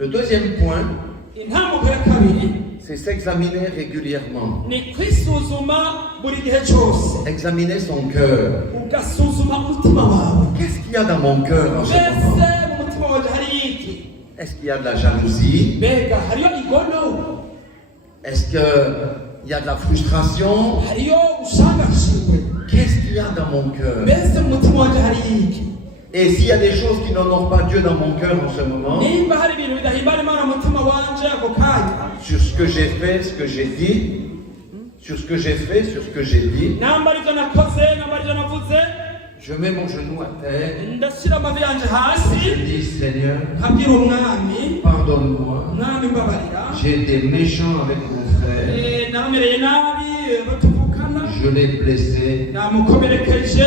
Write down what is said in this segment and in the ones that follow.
Le deuxième point, intambuko ya kabiri c'est s'examiner régulièrement. ni kwisuzuma buri gihe cyose Examiner son cœur. ugasuzuma umutima wawe. Qu'est-ce qu'il y a dans mon cœur en ce mbese moment? mu mutima wawe hari iki? Est-ce qu'il y a de la jalousie? mbega hariyo igono? Est-ce qu'il y a de la frustration? hariyo ushangashiwe? Qu'est-ce qu'il y a dans mon cœur? mbese mu mutima wawe hari iki? Et s'il y a des choses qui n'honorent pas Dieu dans mon cœur en ce moment, nimba hari ibintu bidahimbara imana mu mutima wanje ako kanya, sur ce que j'ai fait, ce que j'ai dit, sur ce que j'ai fait, sur ce que j'ai dit, namba arivyo nakoze namba arivyo navuze, je mets mon genou à terre, ndashyira amavi yanje je hasi dis Seigneur, nkabwira umwami, pardonne-moi, mwami mbabarira, j'ai été méchant avec mon frère, namereye nabi batuvukana, je l'ai blessé, namukomerekeje,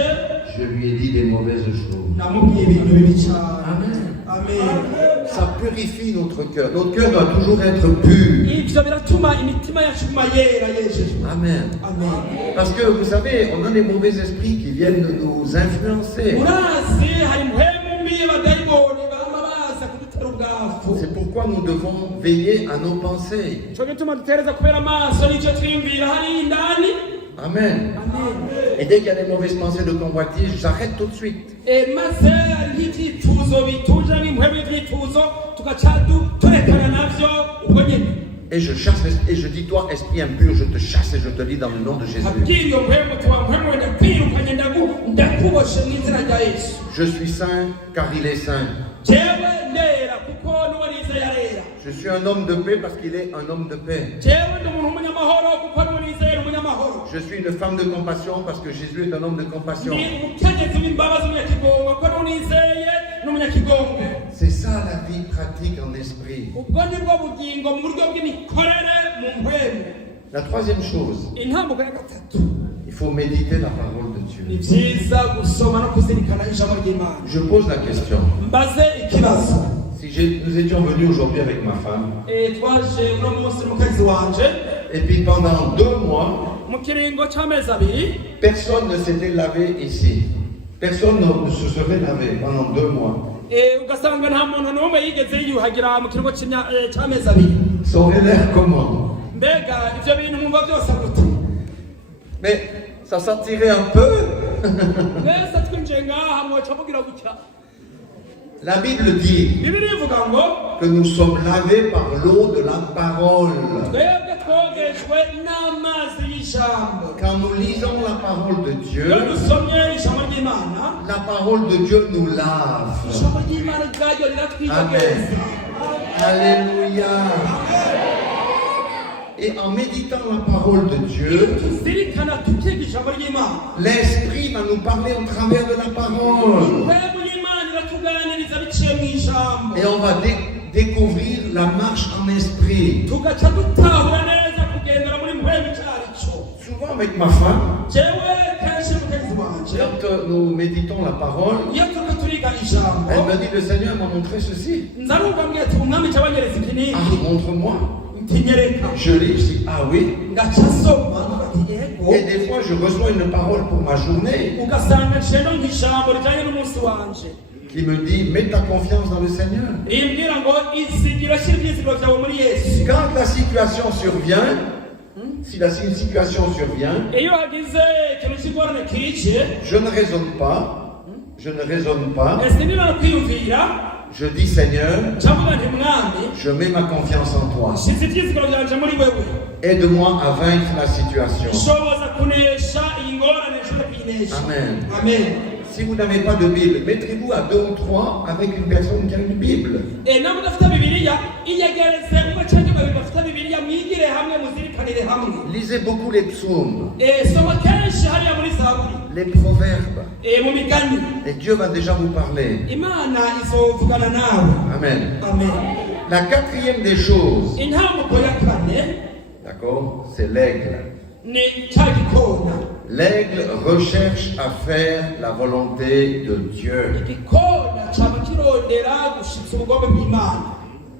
je lui ai dit des mauvaises choses. namubwiye ibintu bibi cyane. Amen. Amen. Ça purifie notre cœur. Notre cœur doit toujours être pur. Ivyo biratuma imitima yacu iguma yera yejejwe. Amen. Amen. Parce que vous savez, on a des mauvais esprits qui viennent nous influencer. Urazi hari mpwemu mbi abadayimoni bama baza kudutera ubwafu. C'est pourquoi nous devons veiller à nos pensées. Ico gituma dutereza kubera amaso n'icyo twiyumvira hari indani. Amen. Amen. Et dès qu'il y a des mauvaises pensées de convoitise, j'arrête tout de suite. Maze hariho ivyituzo bituje n'impwemu y'ivyituzo tugaca turekana navyo ubwo nyene. Et je chasse et je dis, toi, esprit impur, je te chasse et je te lis dans le nom de Jésus. Abwira iyo mpwemu tuba mpwemu ndakwirukanye ndakuboshe mu izina rya Yesu. Je suis saint car il est saint. Jewe ndera kuko n'uwo nize yarera. Je suis un homme de paix parce qu'il est un homme de paix. Jewe ndi umuntu w'umunyamahoro kuko n'uwo nize yari umunyamahoro. Je suis une femme de compassion parce que Jésus est un homme de compassion. Ni umukenyezi w'imbabazi umunyakigongo kuko n'uwo nizeye n'umunyakigongo. C'est ça la vie pratique en esprit. Ubwo nibwo bugingo mu buryo bw'imikorere mu mpwemu. La troisième chose, Intambuko ya gatatu. il faut méditer la parole de Ni Dieu. byiza gusoma no kuzirikana ijambo ry'Imana. Je pose la question. Mbaze ikibazo. Si nous étions venus aujourd'hui avec ma femme, Twaje uno munsi n'umukazi wanje et puis pendant 2 mois, mu kiringo c'amezi abiri, personne ne s'était lavé ici. Personne ne se serait lavé pendant 2 mois. ugasanga nta muntu n'umwe yigeze yiyuhagira mu kiringo c'amezi abiri. Ça aurait l'air comment? Mbega ivyo bintu mwumva vyose gute? Mais ça sentirait un peu. Mwese twinjiye ngaha mwoca mugira gutya. La Bible dit Bibiri ivuga ngo que nous sommes lavés par l'eau de la parole. twebwe twogejwe n'amazi y'ijambo. Quand nous lisons la parole de Dieu, Iyo dusomye ijambo ry'Imana, la parole de Dieu nous lave. ijambo ry'Imana ubwaryo riratwiyogeza. Alléluia. Et en méditant la parole de Dieu, tuzirikana tukiga ijambo ry'Imana, l'Esprit va nous parler au travers de la parole. impwemu y'Imana iratuganiriza biciye mu ijambo. Et on va découvrir la marche en esprit. Tugaca dutahura neza kugendera muri mpwemu icyo ari cyo. Souvent avec ma femme, Jewe kenshi mugenzi wanje, quand nous méditons la parole, iyo turiko turiga ijambo, elle me dit, le Seigneur m'a montré ceci. nzarumva mbwira ati umwami ca banyereza iki n'iki. Ah, montre-moi. Ntinyereka. Je lis, je dis, ah oui. Ngaca nsoma ngati yego. Et des fois, je reçois une parole pour ma journée Ugasanga nciye ndonka ijambo rijanye n'umunsi wanje. qui me dit, mets ta confiance dans le Seigneur. Rimbwira ngo izigiro shira ivyizigiro vyawe muri Yesu. Quand la situation survient, si une situation survient, Iyo hagize ikintu c'ingorane kije, je ne raisonne pas, je ne raisonne pas, ese niba kwiyumvira, je dis Seigneur, cavuga nti mwami, je mets ma confiance en toi. shize ivyizigiro vyanje muri wewe. Aide-moi à vaincre la situation. Shoboza kunesha iyi ngorane nshobora kuyinesha. Amen. Amen. Si vous n'avez pas de Bible, mettrez-vous à 2 ou 3 avec une personne qui a une Bible. Nabo udafite Bibiliya, iyegereze umwe canke babiri bafite Bibiliya, mwigire hamwe muzirikanire hamwe. Lisez beaucoup les psaumes, Soma kenshi hariya muri Zaburi, les proverbes. mu migani. Et Dieu va déjà vous parler. Imana izovugana nawe. Amen. Amen. La 4e des choses, Intambuko ya kane d'accord, c'est l'aigle. ni ca gikona. L'aigle recherche à faire la volonté de Dieu. Igikona caba kirondera gushitsa ubugombe bw'Imana.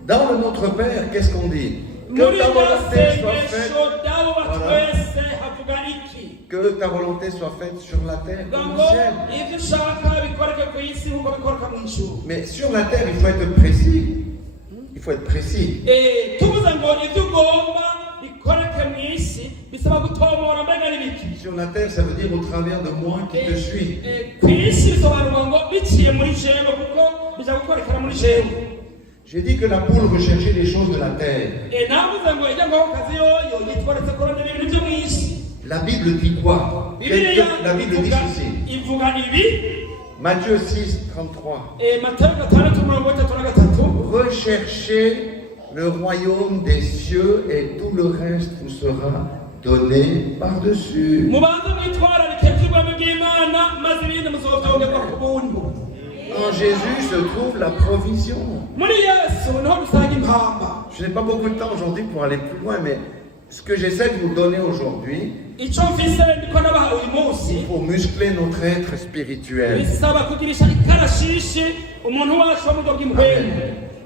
Dans le Notre Père, qu'est-ce qu'on dit? Muri Que ta volonté soit sengesho faite. dabo batwese havuga iki? Que ta volonté soit faite sur la terre comme Ngo au ciel. ivyo ushaka bikoreke ku isi nk'uko bikoreka mu ijuru. Mais sur la terre, il faut être précis. Il faut être précis. tuvuze ngo ibyo ugomba bikoreke mu isi bisaba gutomora mbega n'ibiki. Sur la terre, ça veut dire au travers de moi qui te suis. Ku isi bisobanurwa ngo biciye muri jewe kuko bija gukorekera muri jewe. J'ai dit que la poule recherchait les choses de la terre. Navuze ngo ijya ngo kazi yoyo yitwaretse kurondera ibintu byo mu isi. La Bible dit quoi? La Bible dit ceci. Ivuga ibi. Matthieu 6, 33. Matayo 6:33. Recherchez le royaume des cieux et tout le reste vous sera donné par-dessus. En Jésus se trouve la provision. Je n'ai pas beaucoup de temps aujourd'hui pour aller plus loin, mais ce que j'essaie de vous donner aujourd'hui, il faut muscler notre être spirituel. Amen.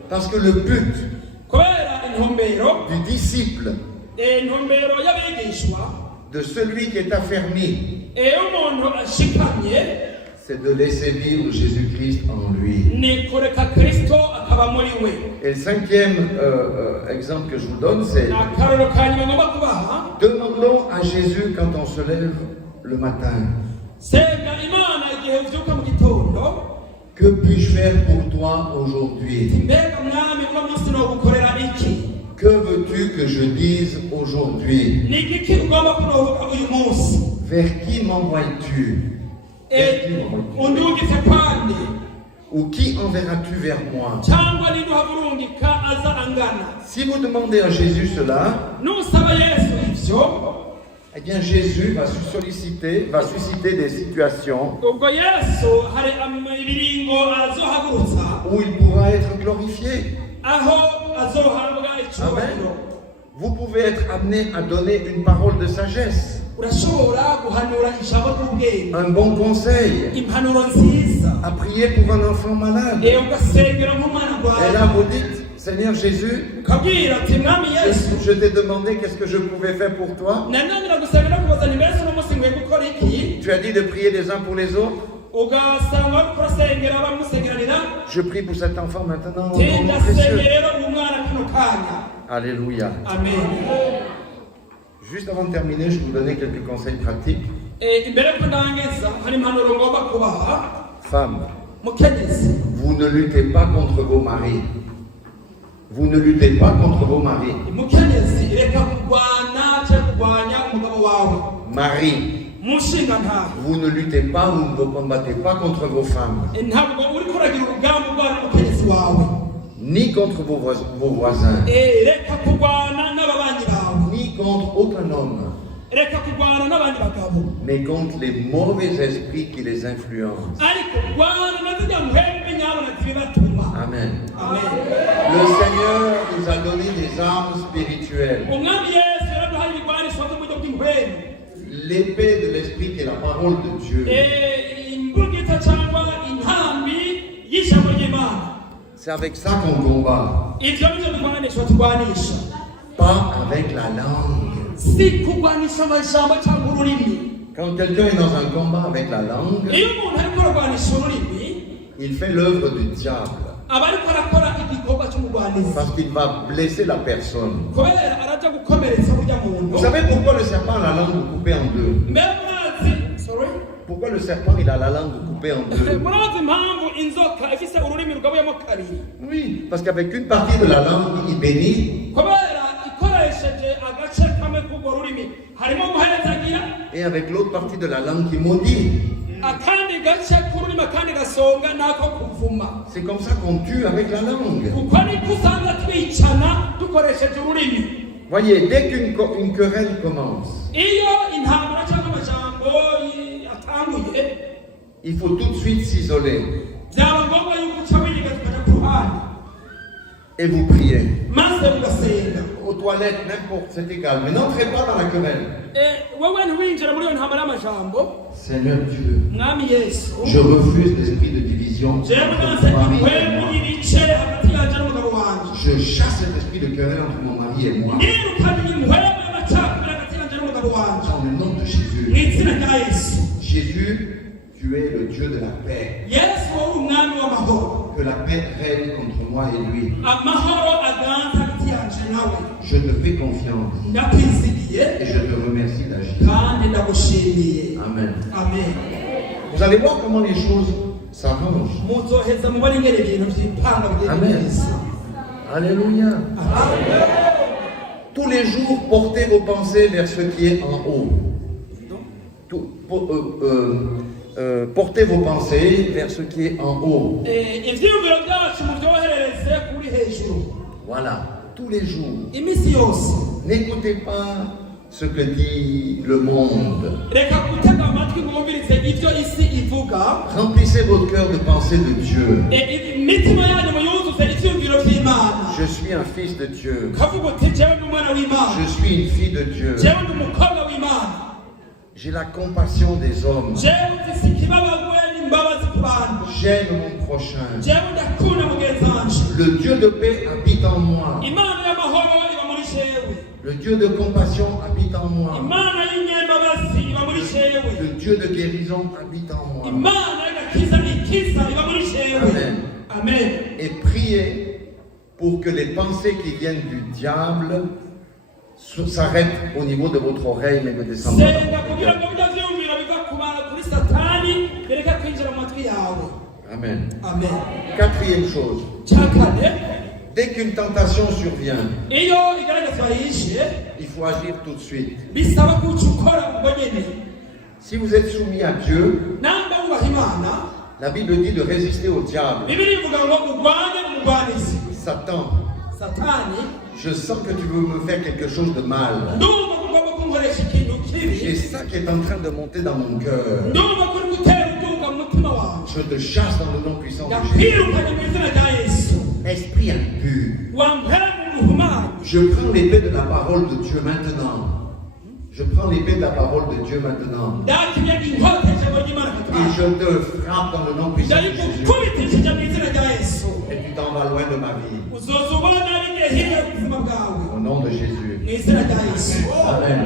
Parce que le but du disciple, de celui qui est affermi, c'est de laisser vivre Jésus-Christ en lui. Et le cinquième exemple que je vous donne, c'est demandons à Jésus quand on se lève le matin. Que puis-je faire pour toi aujourd'hui? Que veux-tu que je dise aujourd'hui? Vers qui m'envoies-tu? Ou qui enverras-tu vers moi? Si vous demandez à Jésus cela, eh bien Jésus va susciter des situations où il pourra être glorifié. Amen. Vous pouvez être amené à donner une parole de sagesse, un bon conseil, à prier pour un enfant malade. Et là vous dites, Seigneur Jésus, je t'ai demandé qu'est-ce que je pouvais faire pour toi. Tu as dit de prier les uns pour les autres. Je prie pour cet enfant maintenant au nom précieux. Alléluia. Amen. Juste avant de terminer, je vais vous donner quelques conseils pratiques. Femmes, vous ne luttez pas contre vos maris. Vous ne luttez pas contre vos maris. Marie, vous ne luttez pas, vous ne combattez pas contre vos femmes. Ni contre vos voisins. Ni contre aucun homme. Mais contre les mauvais esprits qui les influencent. Amen. Le Seigneur nous a donné des armes spirituelles. L'épée de l'esprit qui est la parole de Dieu. C'est avec ça qu'on combat. Pas avec la langue. Quand quelqu'un est dans un combat avec la langue, il fait l'œuvre du diable. Parce qu'il va blesser la personne. Vous savez pourquoi le serpent a la langue coupée en deux? Pourquoi le serpent il a la langue coupée en deux? Oui, parce qu'avec une partie de la langue, il bénit. Et avec l'autre partie de la langue, il maudit. C'est comme ça qu'on tue avec la langue. Voyez, dès qu'une querelle commence, il faut tout de suite s'isoler. Et vous priez. Aux toilettes, n'importe, c'est égal. Mais n'entrez pas dans la querelle. Seigneur Dieu, je refuse l'esprit de division. Je chasse cet esprit de querelle entre mon mari et moi. Dans le nom de Jésus. Jésus, tu es le Dieu de la paix. que la paix règne entre moi et lui. Je te fais confiance. Et je te remercie d'agir. Amen. Vous allez voir comment les choses s'arrangent. Amen. Alléluia. Tous les jours, portez vos pensées vers ce qui est en haut. Portez vos pensées vers ce qui est en haut. Voilà, tous les jours. N'écoutez pas ce que dit le monde. Remplissez votre cœur de pensées de Dieu. Je suis un fils de Dieu. Je suis une fille de Dieu. J'ai la compassion des hommes. J'aime mon prochain. Le Dieu de paix habite en moi. Le Dieu de compassion habite en moi. Le Dieu de guérison habite en moi. Amen. Et priez pour que les pensées qui viennent du diable s'arrêtent au niveau de votre oreille, mais ne descendent pas. Amen. Quatrième chose. Dès qu'une tentation survient, il faut agir tout de suite. Si vous êtes soumis à Dieu, la Bible dit de résister au diable. Satan, je sens que tu veux me faire quelque chose de mal. Et ça qui est en train de monter dans mon cœur. Je te chasse dans le nom puissant de Jésus. Esprit impur. Je prends l'épée de la parole de Dieu maintenant. Je prends l'épée de la parole de Dieu maintenant. Et je te frappe dans le nom puissant de Jésus. Et tu t'en vas loin de ma vie. Au nom de Jésus. Amen.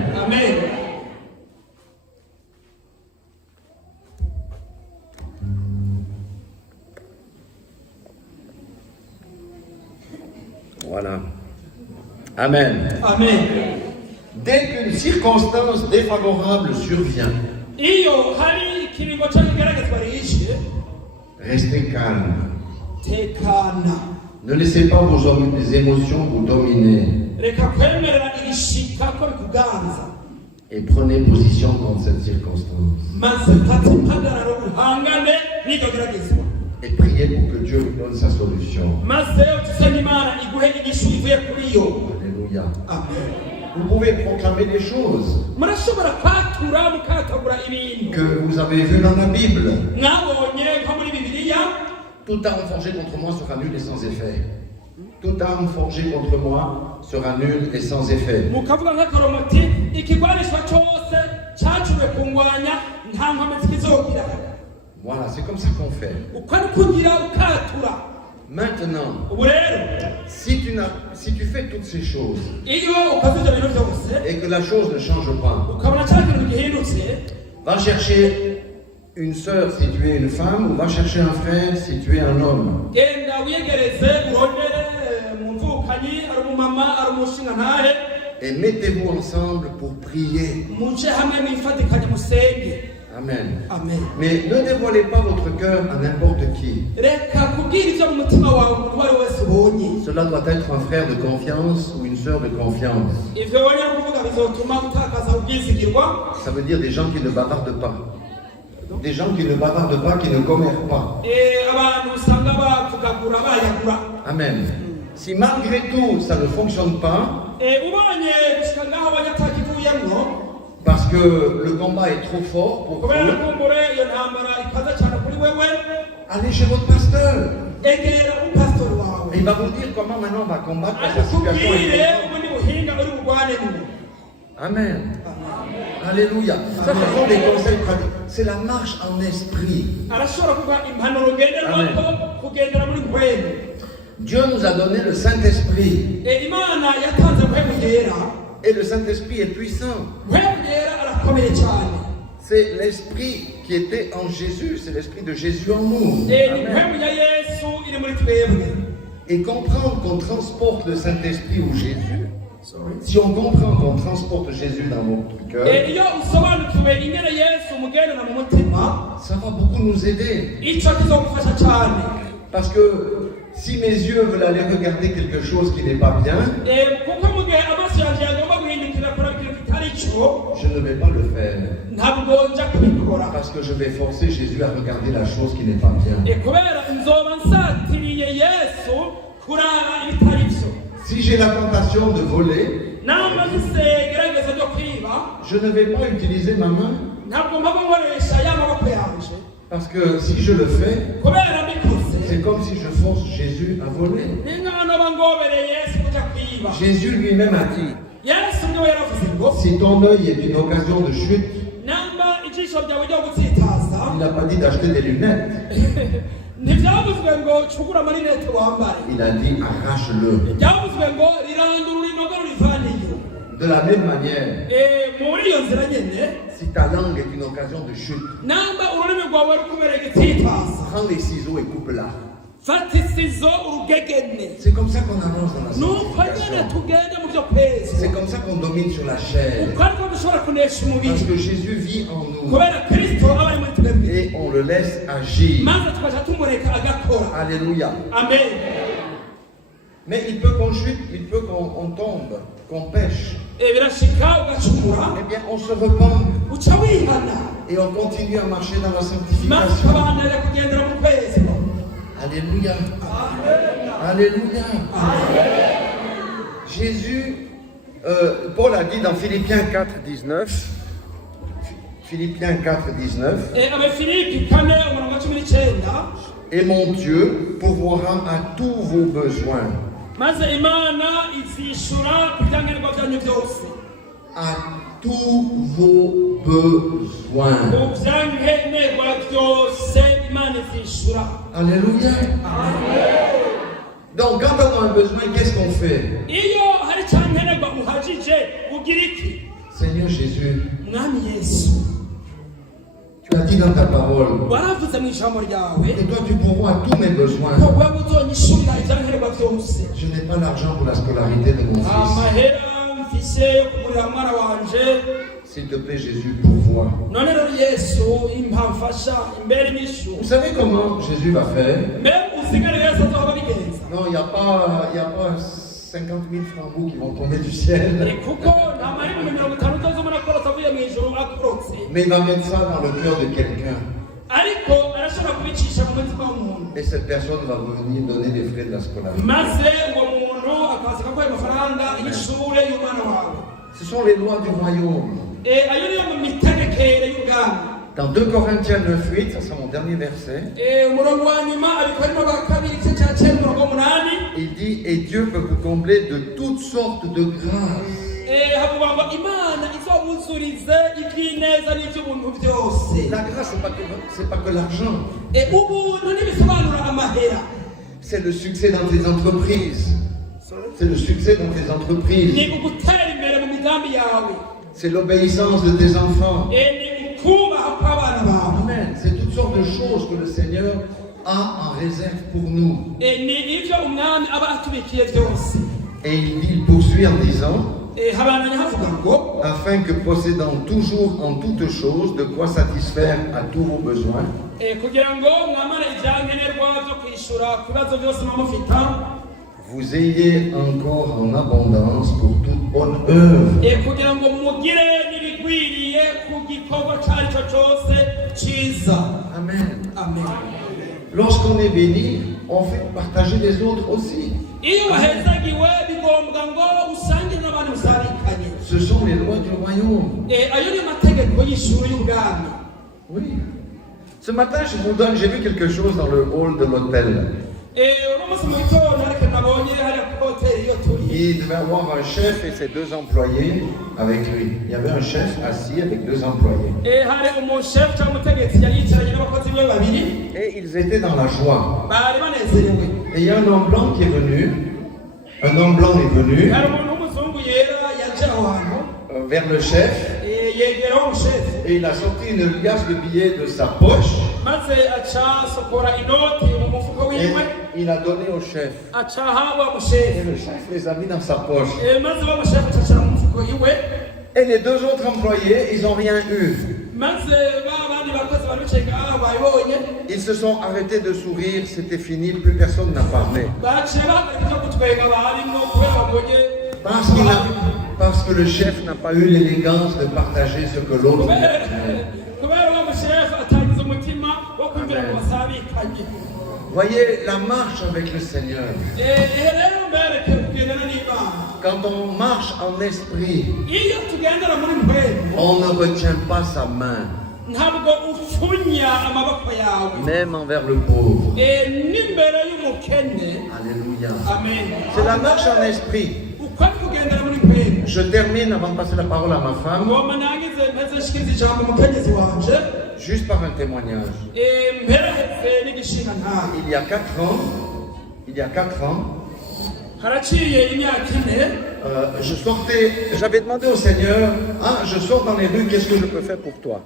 Voilà. Amen. Dès qu'une circonstance défavorable survient, restez calme. Ne laissez pas vos émotions vous dominer. Et prenez position contre cette circonstance. Et priez pour que Dieu vous donne sa solution. Alléluia. Vous pouvez proclamer des choses que vous avez vues dans la Bible. Toute arme forgée contre moi sera nulle et sans effet. Toute arme forgée contre moi sera nulle et sans effet. Voilà, c'est comme ça qu'on fait. Maintenant, si tu fais toutes ces choses et que la chose ne change pas, va chercher une sœur si tu es une femme ou va chercher un frère si tu es un homme. Et mettez-vous ensemble pour prier. Amen. Mais ne dévoilez pas votre cœur à n'importe qui. Cela doit être un frère de confiance ou une sœur de confiance. Ça veut dire des gens qui ne bavardent pas. Des gens qui ne bavardent pas, qui ne commèrent pas. Amen. Si malgré tout ça ne fonctionne pas, parce que le combat est trop fort pour vous, allez chez votre pasteur. Il va vous dire comment maintenant on va combattre la situation. Amen. Alléluia. Ça, ce sont des conseils pratiques. C'est la marche en esprit. Amen. Dieu nous a donné le Saint-Esprit. Et le Saint-Esprit est puissant. C'est l'Esprit qui était en Jésus. C'est l'Esprit de Jésus en nous. Amen. Et comprendre qu'on transporte le Saint-Esprit ou Jésus, si on comprend qu'on transporte Jésus dans notre cœur, ça va beaucoup nous aider. Parce que si mes yeux veulent aller regarder quelque chose qui n'est pas bien, je ne vais pas le faire. Parce que je vais forcer Jésus à regarder la chose qui n'est pas bien. Si j'ai la tentation de voler, je ne vais pas utiliser ma main. Parce que si je le fais, c'est comme si je force Jésus à voler. Jésus lui-même a dit, si ton œil est une occasion de chute, il n'a pas dit d'acheter des lunettes. Il a dit arrache-le. De la même manière, si ta langue est une occasion de chute, prends les ciseaux et coupe-la. C'est comme ça qu'on avance dans la sanctification. C'est comme ça qu'on domine sur la chair. Parce que Jésus vit en nous. Et on le laisse agir. Alléluia. Amen. Mais il peut qu'on chute, il peut qu'on tombe, qu'on pêche. Eh bien, on se repent. Et on continue à marcher dans la sanctification. Alléluia. Alléluia. Jésus, Paul a dit dans Philippiens 4, 19. Philippiens 4, 19. Et mon Dieu pourvoira à tous vos besoins. À tous vos besoins. Alléluia. Donc quand on a un besoin, qu'est-ce qu'on fait? Seigneur Jésus, tu as dit dans ta parole, et toi tu pourvois à tous mes besoins. Je n'ai pas l'argent pour la scolarité de mon fils. S'il te plaît Jésus, pourvois. Vous savez comment Jésus va faire? Non, il n'y a pas 50 000 francs qui vont tomber du ciel. Mais il va mettre ça dans le cœur de quelqu'un. Et cette personne va venir donner les frais de la scolarité. Ce sont les lois du royaume. Dans 2 Corinthiens 9:8, ça c'est mon dernier verset. Il dit, et Dieu peut vous combler de toutes sortes de grâces. La grâce, c'est pas que l'argent. C'est le succès dans tes entreprises. C'est le succès dans tes entreprises. C'est l'obéissance de tes enfants. Amen. C'est toutes sortes de choses que le Seigneur a en réserve pour nous. Et il poursuit en disant, afin que possédant toujours en toutes choses de quoi satisfaire à tous vos besoins, vous ayez encore en abondance pour toute bonne œuvre. Amen. Amen. Lorsqu'on est béni, on fait partager les autres aussi. Ce sont les lois du royaume. Oui. Ce matin, j'ai vu quelque chose dans le hall de l'hôtel. Il devait avoir un chef et ses 2 employés avec lui. Il y avait un chef assis avec 2 employés. Et ils étaient dans la joie. Et il y a un homme blanc qui est venu. Un homme blanc est venu vers le chef. Et il a sorti une liasse de billets de sa poche. il a donné au chef. Et le chef les a mis dans sa poche. Et les deux autres employés, ils n'ont rien eu. Ils se sont arrêtés de sourire, c'était fini, plus personne n'a parlé. Parce que le chef n'a pas eu l'élégance de partager ce que l'autre a fait. Voyez la marche avec le Seigneur. Quand on marche en esprit, on ne retient pas sa main. Même envers le pauvre. Alléluia. C'est la marche en esprit. Je termine avant de passer la parole à ma femme. Juste par un témoignage. Il y a 4 ans, j'avais demandé au Seigneur, je sors dans les rues, qu'est-ce que je peux faire pour toi?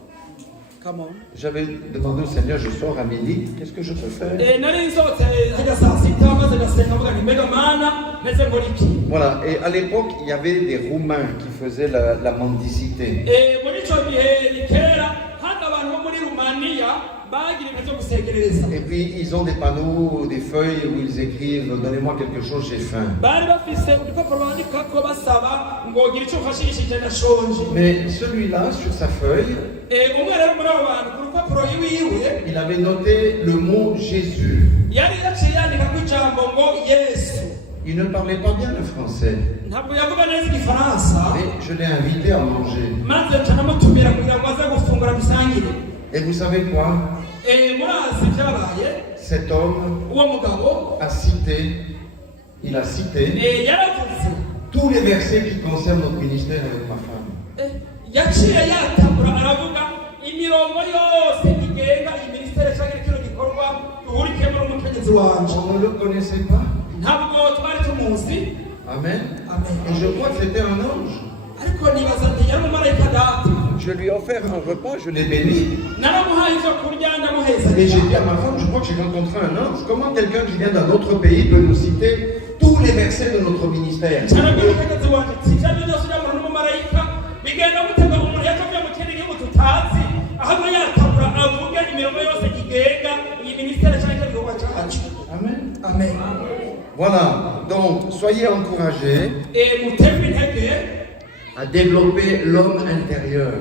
J'avais demandé au Seigneur, je sors à midi, qu'est-ce que je peux faire? Voilà, et à l'époque, il y avait des Roumains qui faisaient la mendicité. Et puis ils ont des panneaux, des feuilles où ils écrivent « Donnez-moi quelque chose, j'ai faim ». Mais celui-là, sur sa feuille, il avait noté le mot Jésus. Il ne parlait pas bien le français. Mais je l'ai invité à manger. Et vous savez quoi? Cet homme a cité, tous les versets qui concernent notre ministère avec ma femme. On ne le connaissait pas. Amen. Et je crois que c'était un ange. Je lui ai offert un repas, je l'ai béni. Et j'ai dit à ma femme, je crois que j'ai rencontré un ange. Comment quelqu'un qui vient d'un autre pays peut nous citer tous les versets de notre ministère? Amen. Amen. Voilà, donc soyez encouragés à développer l'homme intérieur.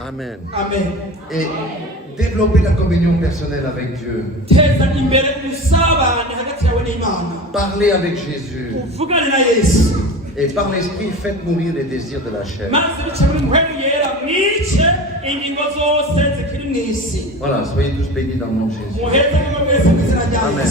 Amen. Amen. Et développer la communion personnelle avec Dieu. Parlez avec Jésus. Et par l'esprit, faites mourir les désirs de la chair. Voilà, soyez tous bénis dans le nom de Jésus. Amen.